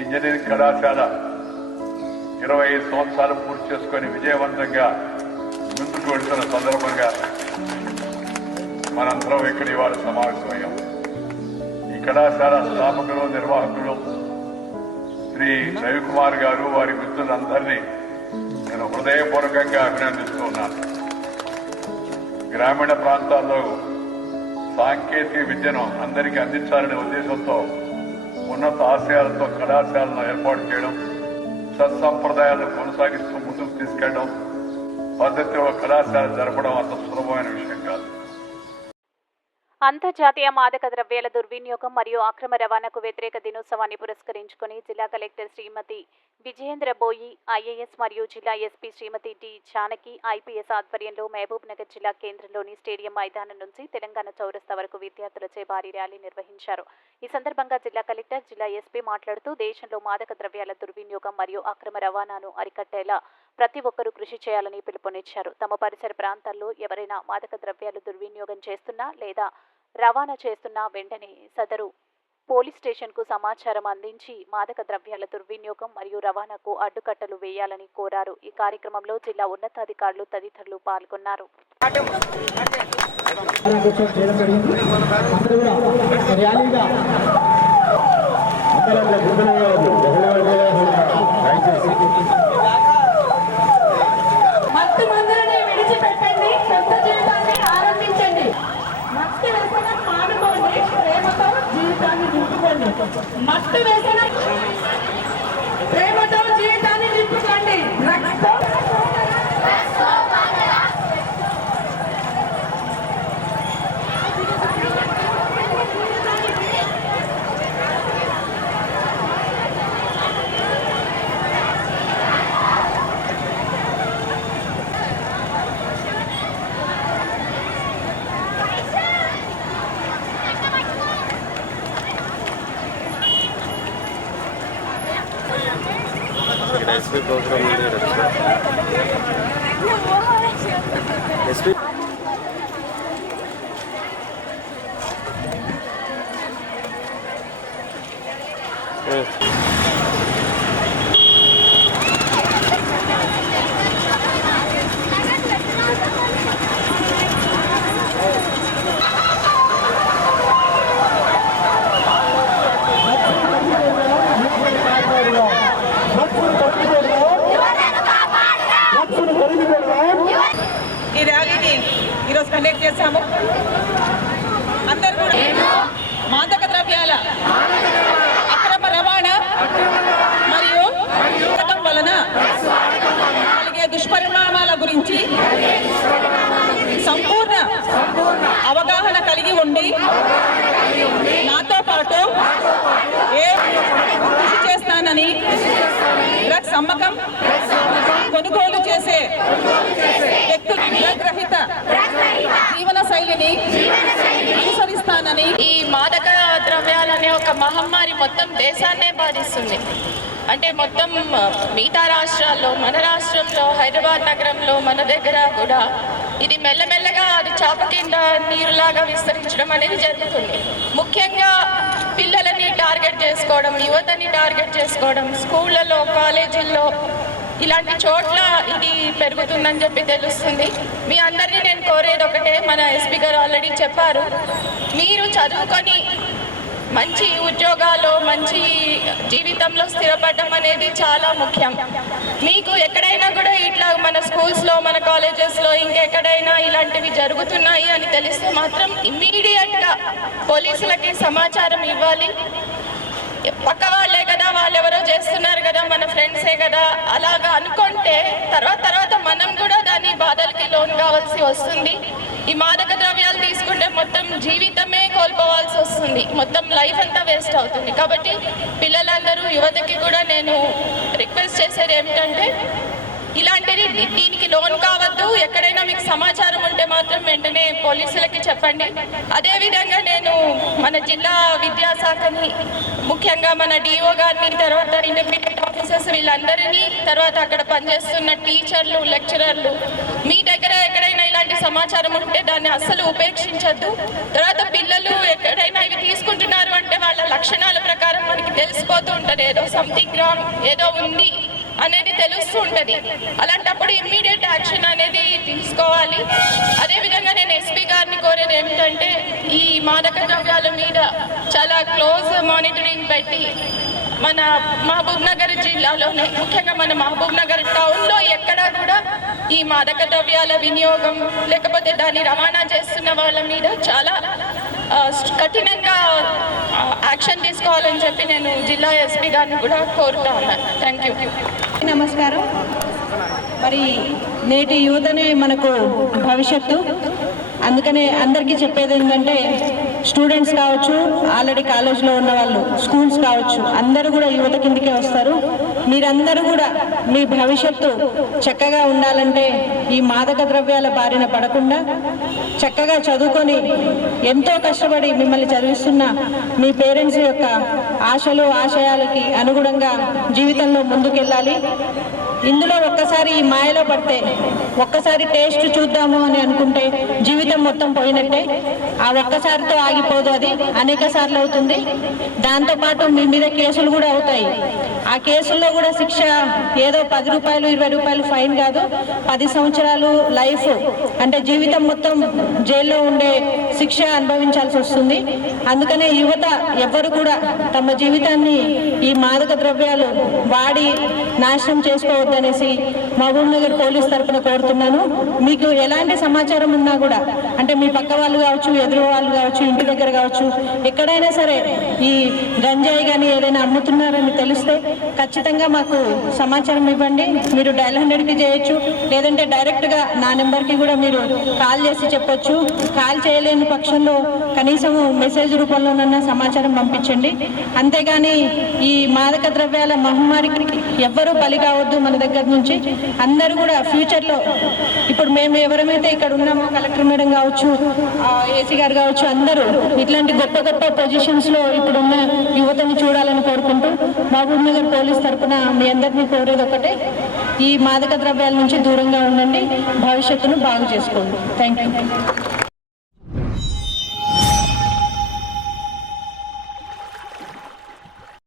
Engineering కళాశాల ఇరవై ఐదు సంవత్సరాలు పూర్తి చేసుకొని విజయవంతంగా ముందుకు వెళ్తున్న సందర్భంగా మనందరం ఇక్కడ ఇవాళ సమావేశమయ్యాం. ఈ కళాశాల స్థాపకులు నిర్వాహకులు శ్రీ రవికుమార్ గారు వారి మిత్రులందరినీ నేను హృదయపూర్వకంగా అభినందిస్తూ ఉన్నాను. గ్రామీణ ప్రాంతాల్లో సాంకేతిక విద్యను అందరికీ అందించాలనే ఉద్దేశంతో ఉన్నత ఆశయాలతో కళాశాలను ఏర్పాటు చేయడం సత్సంప్రదాయాలను కొనసాగిస్తూ ముందుకు తీసుకెళ్ళడం పద్ధతిలో కళాశాల జరపడం అంత సులభమైన విషయం కాదు. అంతర్జాతీయ మాదక ద్రవ్యాల దుర్వినియోగం మరియు అక్రమ రవాణాకు వ్యతిరేక దినోత్సవాన్ని పురస్కరించుకుని జిల్లా కలెక్టర్ శ్రీమతి విజయేంద్ర బోయి ఐఏఎస్ మరియు జిల్లా SP Srimathi D Janaki IPS ఆధ్వర్యంలో మహబూబ్ నగర్ జిల్లా కేంద్రంలోని స్టేడియం మైదానం నుంచి తెలంగాణ చౌరస్తా వరకు విద్యార్థులచే భారీ ర్యాలీ నిర్వహించారు. ఈ సందర్భంగా జిల్లా కలెక్టర్ జిల్లా ఎస్పీ మాట్లాడుతూ దేశంలో మాదక ద్రవ్యాల దుర్వినియోగం మరియు అక్రమ రవాణాను అరికట్టేలా ప్రతి ఒక్కరూ కృషి చేయాలని పిలుపునిచ్చారు. తమ పరిసర ప్రాంతాల్లో ఎవరైనా మాదక ద్రవ్యాలు దుర్వినియోగం చేస్తున్నా లేదా రవాణా చేస్తున్నా వెంటనే సదరు పోలీస్ స్టేషన్కు సమాచారం అందించి మాదక ద్రవ్యాల దుర్వినియోగం మరియు రవాణాకు అడ్డుకట్టలు వేయాలని కోరారు. ఈ కార్యక్రమంలో జిల్లా ఉన్నతాధికారులు తదితరులు పాల్గొన్నారు. అందరూ ర్యాలీగా మత్తు వ్యసనం ఇక్కడ ఎస్పీ ప్రోగ్రామ్ ఉంది ఎస్పీ ఈ ర్యాలీని ఈరోజు కండక్ట్ చేశాము అందరు కూడా మాదక ద్రవ్యాల అక్రమ రవాణా మరియు వాడకం వలన కలిగే దుష్పరిణామాల గురించి సంపూర్ణ అవగాహన కలిగి ఉండి నాతో పాటు ఏ కృషి చేస్తానని డ్రగ్స్ అమ్మకం కొనుగోలు చేసే వ్యక్తులు డ్రగ్ రహిత జీవన శైలిని అనుసరిస్తానని ఈ మాదక ద్రవ్యాలనే ఒక మహమ్మారి మొత్తం దేశాన్నే బాధిస్తుంది. అంటే మొత్తం మిగతా రాష్ట్రాల్లో మన రాష్ట్రంలో హైదరాబాద్ నగరంలో మన దగ్గర కూడా ఇది మెల్లమెల్లగా అది చాప కింద నీరులాగా విస్తరించడం అనేది జరుగుతుంది. ముఖ్యంగా పిల్లలని టార్గెట్ చేసుకోవడం యువతని టార్గెట్ చేసుకోవడం స్కూళ్ళలో కాలేజీల్లో ఇలాంటి చోట్ల ఇది పెరుగుతుందని చెప్పి తెలుస్తుంది. మీ అందరినీ నేను కోరేది ఒకటే మన ఎస్పీ గారు ఆల్రెడీ చెప్పారు. మీరు చదువుకొని మంచి ఉద్యోగాలు మంచి జీవితంలో స్థిరపడడం అనేది చాలా ముఖ్యం. మీకు ఎక్కడైనా కూడా ఇట్లా మన స్కూల్స్లో మన కాలేజెస్లో ఇంకెక్కడైనా ఇలాంటివి జరుగుతున్నాయి అని తెలిస్తే మాత్రం ఇమ్మీడియట్గా పోలీసులకి సమాచారం ఇవ్వాలి. పక్క వాళ్ళే కదా వాళ్ళెవరో చేస్తున్నారు కదా మన ఫ్రెండ్సే కదా అలాగా అనుకుంటే తర్వాత తర్వాత మనం కూడా దాని బాధలకి లోన్ కావాల్సి వస్తుంది. ఈ మాదక ద్రవ్యాలు తీసుకుంటే మొత్తం జీవితమే కోల్పోవాల్సి వస్తుంది. మొత్తం లైఫ్ అంతా వేస్ట్ అవుతుంది. కాబట్టి పిల్లలందరూ యువతకి కూడా నేను రిక్వెస్ట్ చేసేది ఏమిటంటే ఇలాంటిది దీనికి లోన్ కావద్దు. ఎక్కడైనా మీకు సమాచారం ఉంటే మాత్రం వెంటనే పోలీసులకి చెప్పండి. అదేవిధంగా నేను మన జిల్లా విద్యాశాఖని ముఖ్యంగా మన డిఓ గారిని తర్వాత ఇంటర్మీడియట్ ఆఫీసర్స్ వీళ్ళందరినీ తర్వాత అక్కడ పనిచేస్తున్న టీచర్లు లెక్చరర్లు మీ దగ్గర ఎక్కడ సమాచారం ఉంటే దాన్ని అస్సలు ఉపేక్షించద్దు. తర్వాత పిల్లలు ఎక్కడైనా ఇవి తీసుకుంటున్నారు అంటే వాళ్ళ లక్షణాల ప్రకారం మనకి తెలిసిపోతూ ఉంటుంది. ఏదో సంథింగ్ రాంగ్ ఏదో ఉంది అనేది తెలుస్తూ ఉంటుంది. అలాంటప్పుడు ఇమ్మీడియట్ యాక్షన్ అనేది తీసుకోవాలి. అదేవిధంగా నేను ఎస్పీ గారిని కోరేది ఏమిటంటే ఈ మాదక ద్రవ్యాల మీద చాలా క్లోజ్ మానిటరింగ్ పెట్టి మన మహబూబ్ నగర్ జిల్లాలోనే ముఖ్యంగా మన మహబూబ్ నగర్ టౌన్లో ఎక్కడ ఈ మాదక ద్రవ్యాల వినియోగం లేకపోతే దాన్ని రవాణా చేస్తున్న వాళ్ళ మీద చాలా కఠినంగా యాక్షన్ తీసుకోవాలని చెప్పి నేను జిల్లా ఎస్పీ గారిని కూడా కోరుతా ఉన్నాను థ్యాంక్ యూ నమస్కారం. మరి నేటి యువతనే మనకు భవిష్యత్తు. అందుకనే అందరికీ చెప్పేది ఏంటంటే స్టూడెంట్స్ కావచ్చు ఆల్రెడీ కాలేజ్లో ఉన్న వాళ్ళు స్కూల్స్ కావచ్చు అందరూ కూడా యువత కిందికే వస్తారు. మీరందరూ కూడా మీ భవిష్యత్తు చక్కగా ఉండాలంటే ఈ మాదక ద్రవ్యాల బారిన పడకుండా చక్కగా చదువుకొని ఎంతో కష్టపడి మిమ్మల్ని చదివిస్తున్న మీ పేరెంట్స్ యొక్క ఆశలు ఆశయాలకి అనుగుణంగా జీవితంలో ముందుకెళ్ళాలి. ఇందులో ఒక్కసారి ఈ మాయలో పడితే ఒక్కసారి టేస్ట్ చూద్దాము అని అనుకుంటే జీవితం మొత్తం పోయినట్టే. ఆ ఒక్కసారితో ఆగిపోదు అది. అనేక సార్లు అవుతుంది. దాంతోపాటు మీ మీద కేసులు కూడా అవుతాయి. ఆ కేసుల్లో కూడా శిక్ష ఏదో పది రూపాయలు ఇరవై రూపాయలు ఫైన్ కాదు. పది సంవత్సరాలు లైఫ్ అంటే జీవితం మొత్తం జైల్లో ఉండే శిక్ష అనుభవించాల్సి వస్తుంది. అందుకనే యువత ఎవ్వరు కూడా తమ జీవితాన్ని ఈ మాదక ద్రవ్యాలు వాడి నాశనం చేసుకోవద్దనేసి మహబూబ్ నగర్ పోలీస్ తరఫున కోరుతున్నాను. మీకు ఎలాంటి సమాచారం ఉన్నా కూడా అంటే మీ పక్క వాళ్ళు కావచ్చు ఎదురు వాళ్ళు కావచ్చు ఇంటి దగ్గర కావచ్చు ఎక్కడైనా సరే ఈ గంజాయి కానీ ఏదైనా అమ్ముతున్నారని తెలిస్తే ఖచ్చితంగా మాకు సమాచారం ఇవ్వండి. మీరు డైల్ హండ్రెడ్కి చేయొచ్చు. లేదంటే డైరెక్ట్గా నా నెంబర్కి కూడా మీరు కాల్ చేసి చెప్పొచ్చు. కాల్ చేయలేని పక్షంలో కనీసం మెసేజ్ రూపంలోనన్నా సమాచారం పంపించండి. అంతేగాని ఈ మాదక ద్రవ్యాల మహమ్మారికి ఎవ్వరూ బలి కావద్దు మన దగ్గర నుంచి. అందరూ కూడా ఫ్యూచర్లో ఇప్పుడు మేము ఎవరమైతే ఇక్కడ ఉన్నామో కలెక్టర్ మేడం కావచ్చు ఏసీ గారు కావచ్చు అందరూ ఇట్లాంటి గొప్ప గొప్ప పొజిషన్స్లో ఇప్పుడున్న యువతని చూడాలని కోరుకుంటూ మహబూబ్ నగర్ పోలీస్ తరఫున మీ అందరినీ కోరేది ఒకటే ఈ మాదక ద్రవ్యాల నుంచి దూరంగా ఉండండి భవిష్యత్తును బాగు చేసుకోండి. Thank you